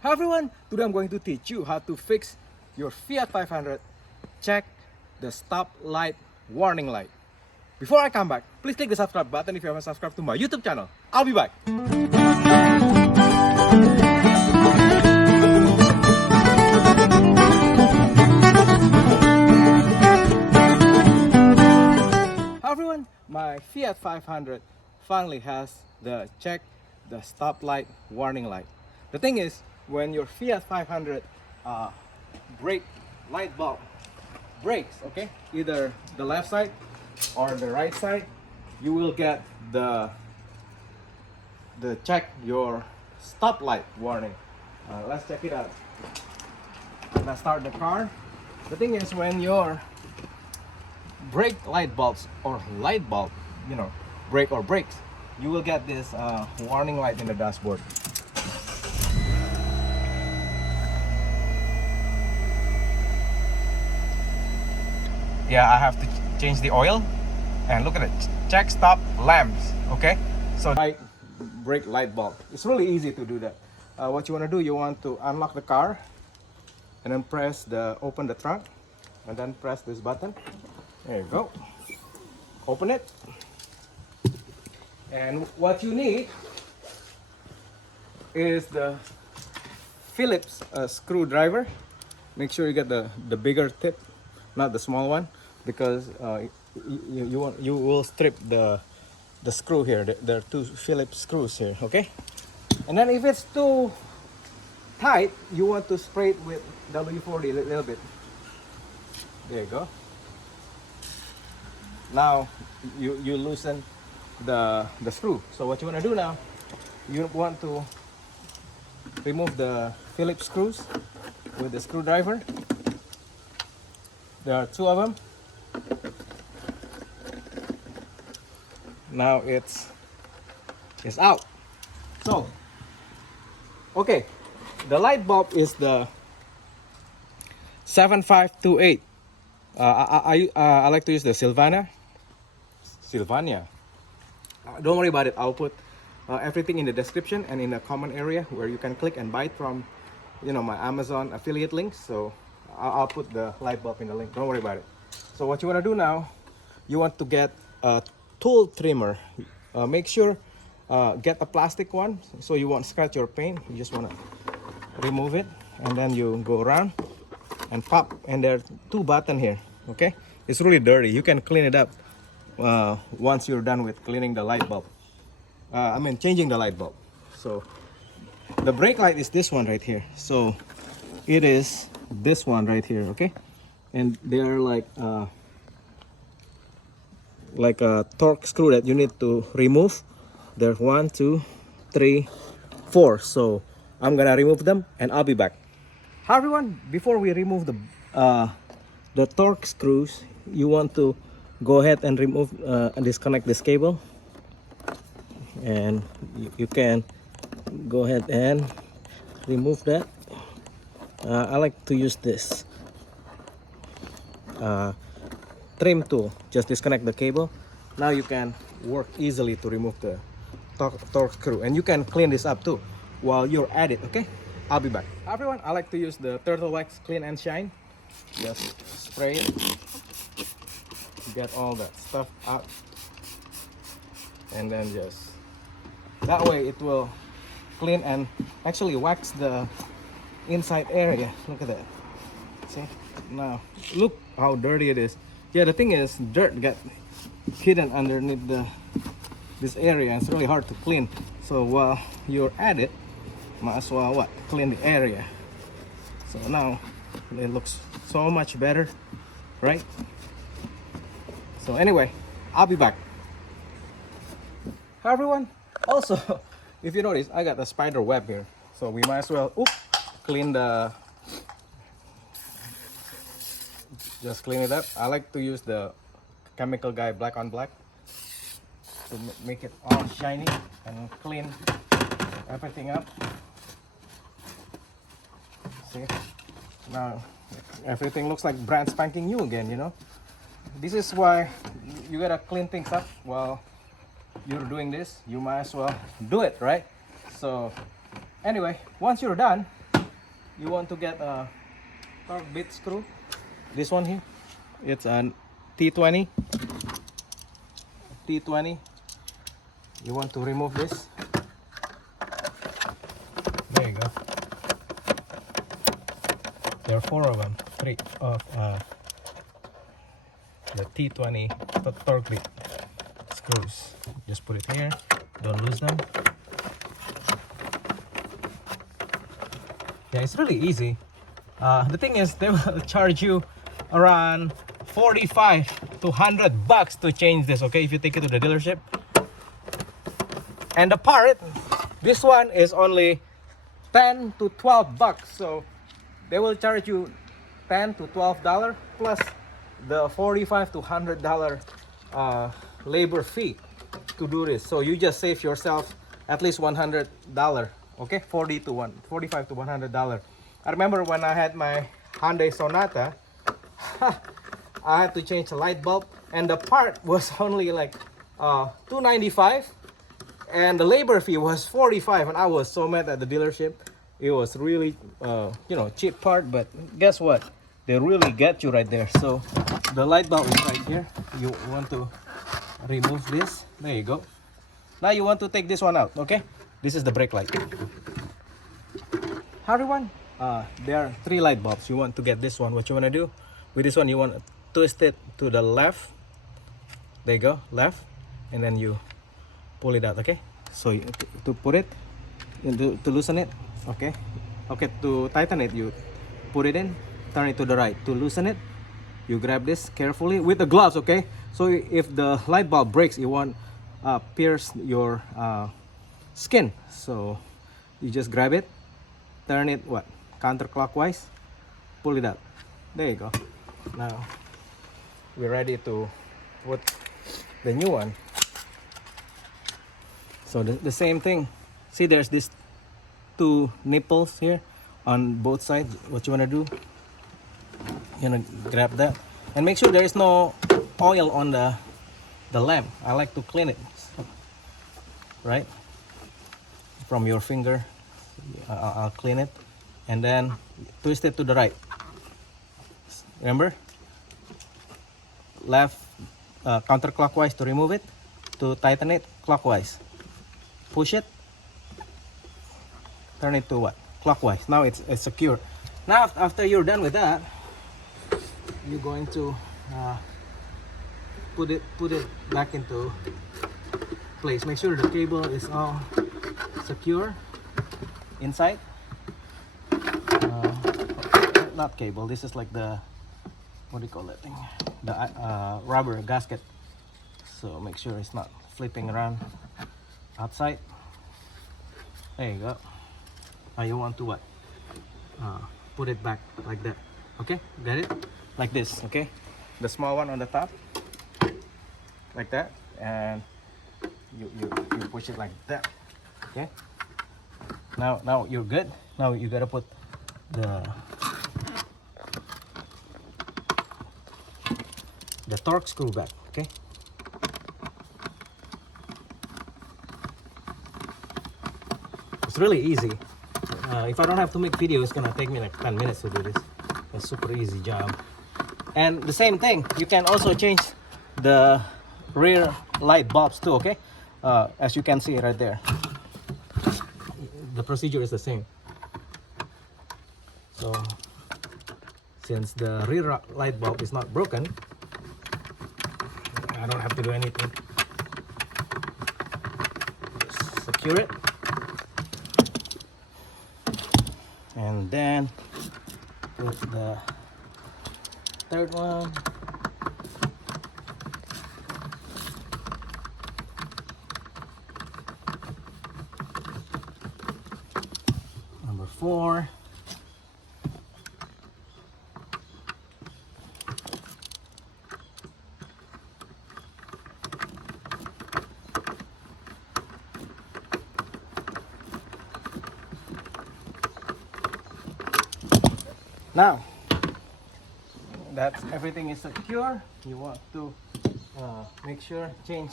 Hi everyone, today I'm going to teach you how to fix your Fiat 500. Check the stop light warning light. Before I come back, please click the subscribe button if you haven't subscribed to my YouTube channel. I'll be back. Hi everyone, my Fiat 500 finally has the check the stop light warning light. The thing is, when your Fiat 500 brake light bulb breaks, okay, either the left side or the right side, you will get the check your stop light warning. Let's check it out. Let's start the car. The thing is, when your brake light bulbs or light bulb, brake or brakes, you will get this warning light in the dashboard. Yeah, I have to change the oil, and look at it, check stop lamps. Okay, so brake light bulb, it's really easy to do that. What you want to do, you want to unlock the car and then open the trunk and then press this button. There you go, open it. And what you need is the Phillips screwdriver. Make sure you get the bigger tip, not the small one, because you will strip the screw here. There are two Phillips screws here, okay? And then if it's too tight, you want to spray it with W40 a little bit. There you go. Now you loosen the screw. So what you want to do now, you want to remove the Phillips screws with the screwdriver. There are two of them. Now it's out. So okay, the light bulb is the 7528. I like to use the Sylvania. Don't worry about it. I'll put everything in the description and in the comment area where you can click and buy it from, my Amazon affiliate links. So I'll put the light bulb in the link. Don't worry about it. So what you want to do now, you want to get a tool trimmer. Make sure get a plastic one so you won't scratch your paint. You just want to remove it, and then you go around and pop. And there are two buttons here. Okay, it's really dirty. You can clean it up once you're done with cleaning the light bulb. Changing the light bulb. So the brake light is this one right here. So it is this one right here, okay? And they are like a Torx screw that you need to remove. There's 1, 2, 3, 4. So I'm gonna remove them and I'll be back. Hi everyone, before we remove the Torx screws, you want to go ahead and remove and disconnect this cable. And you can go ahead and remove that. I like to use this trim tool. Just disconnect the cable. Now you can work easily to remove the Torx screw, and you can clean this up too while you're at it. Okay, I'll be back. Hi everyone, I like to use the Turtle Wax Clean and Shine. Just spray it, get all that stuff out, and then just that way it will clean and actually wax the inside area. Look at that. See, now look how dirty it is. Yeah, the thing is, dirt got hidden underneath this area, and it's really hard to clean. So while you're at it, might as well clean the area. So now it looks so much better, right? So anyway, I'll be back. Hi everyone. Also, if you notice, I got a spider web here, so we might as well clean just clean it up. I like to use the chemical guy black on black to make it all shiny and clean everything up. See, now everything looks like brand spanking new again. This is why you gotta clean things up while you're doing this. You might as well do it, right? So anyway, once you're done, you want to get a torque bit screw. This one here, it's an T20. T20. You want to remove this. There you go. There are 4 of them. 3 of the T20 torque bit screws. Just put it here. Don't lose them. Yeah, it's really easy. The thing is, they will charge you around 45 to 100 bucks to change this, okay, if you take it to the dealership. And the part, this one is only 10 to 12 bucks, so they will charge you 10 to 12 dollar plus the 45 to 100 dollar labor fee to do this. So you just save yourself at least 100 dollar, okay, 45 to 100 dollar. I remember when I had my Hyundai Sonata, I had to change the light bulb, and the part was only like $295, and the labor fee was $45, and I was so mad at the dealership. It was really you know, cheap part, but guess what? They really get you right there. So the light bulb is right here. You want to remove this. There you go. Now you want to take this one out, okay? This is the brake light. Hi everyone. There are 3 light bulbs. You want to get this one. What you want to do with this one, you want to twist it to the left. There you go, left, and then you pull it out, okay? So to put it, to loosen it, okay? Okay, to tighten it, you put it in, turn it to the right. To loosen it, you grab this carefully with the gloves, okay? So if the light bulb breaks, it won't pierce your skin. So you just grab it, turn it counterclockwise, pull it out. There you go. Now we're ready to put the new one. So the same thing. See, there's this 2 nipples here on both sides. What you want to do, you want to grab that and make sure there is no oil on the lamp. I like to clean it, right, from your finger. I'll clean it, and then twist it to the right. Remember, left counterclockwise to remove it, to tighten it clockwise. Push it, turn it to clockwise. Now it's secure. Now after you're done with that, you're going to put it back into place. Make sure the cable is all secure inside. Not cable, this is like the, what do you call that thing, the rubber gasket. So make sure it's not flipping around outside. There you go. Now you want to put it back like that, okay? Got it? Like this, okay? The small one on the top, like that, and you push it like that, okay? Now you're good. Now you gotta put the torque screw back, okay? It's really easy. If I don't have to make video, it's gonna take me like 10 minutes to do this. It's a super easy job. And the same thing, you can also change the rear light bulbs too, okay? As you can see right there, the procedure is the same. So since the rear light bulb is not broken, I don't have to do anything. Just secure it, and then put the third one. Number 4. Now that everything is secure, you want to make sure change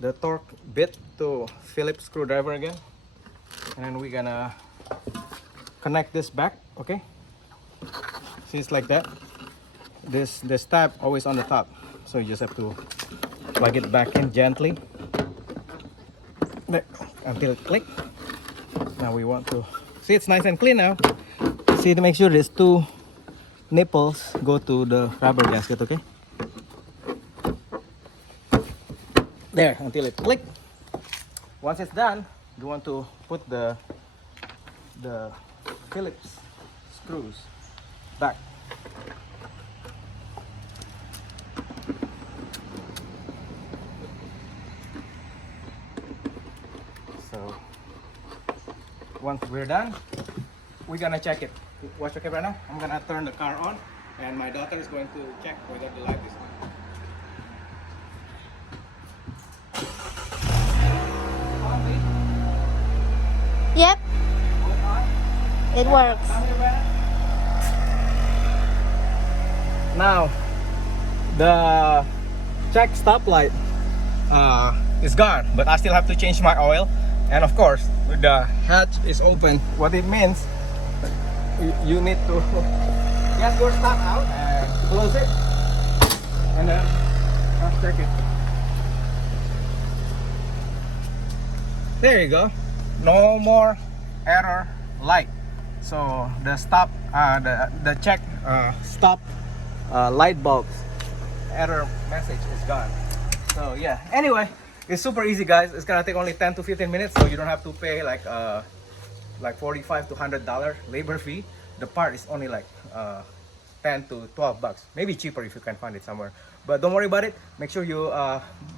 the torque bit to Phillips screwdriver again, and then we're gonna connect this back. Okay, see, it's like that. This tab always on the top, so you just have to plug it back in gently there, until it click. Now we want to see it's nice and clean now. See, to make sure these two nipples go to the rubber gasket. Okay, there, until it click. Once it's done, you want to put the Phillips screws back. So once we're done, we're gonna check it. Watch the camera now. I'm gonna turn the car on, and my daughter is going to check whether the light is on. Yep, it works. Now the check stoplight is gone, but I still have to change my oil. And of course, the hatch is open. What it means, you need to get your stuff out and close it, and then check it. There you go. No more error light. So the stop, the check stop light bulbs error message is gone. So yeah. Anyway, it's super easy, guys. It's gonna take only 10 to 15 minutes, so you don't have to pay like $45 to $100 labor fee. The part is only like 10 to 12 bucks, maybe cheaper if you can find it somewhere. But don't worry about it. Make sure you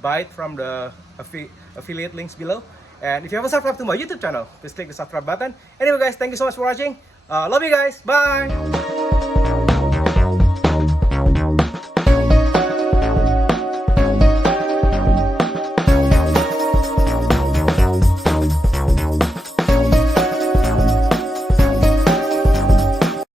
buy it from the affiliate links below. And if you haven't subscribed to my YouTube channel, please click the subscribe button. Anyway, guys, thank you so much for watching. Love you guys. Bye.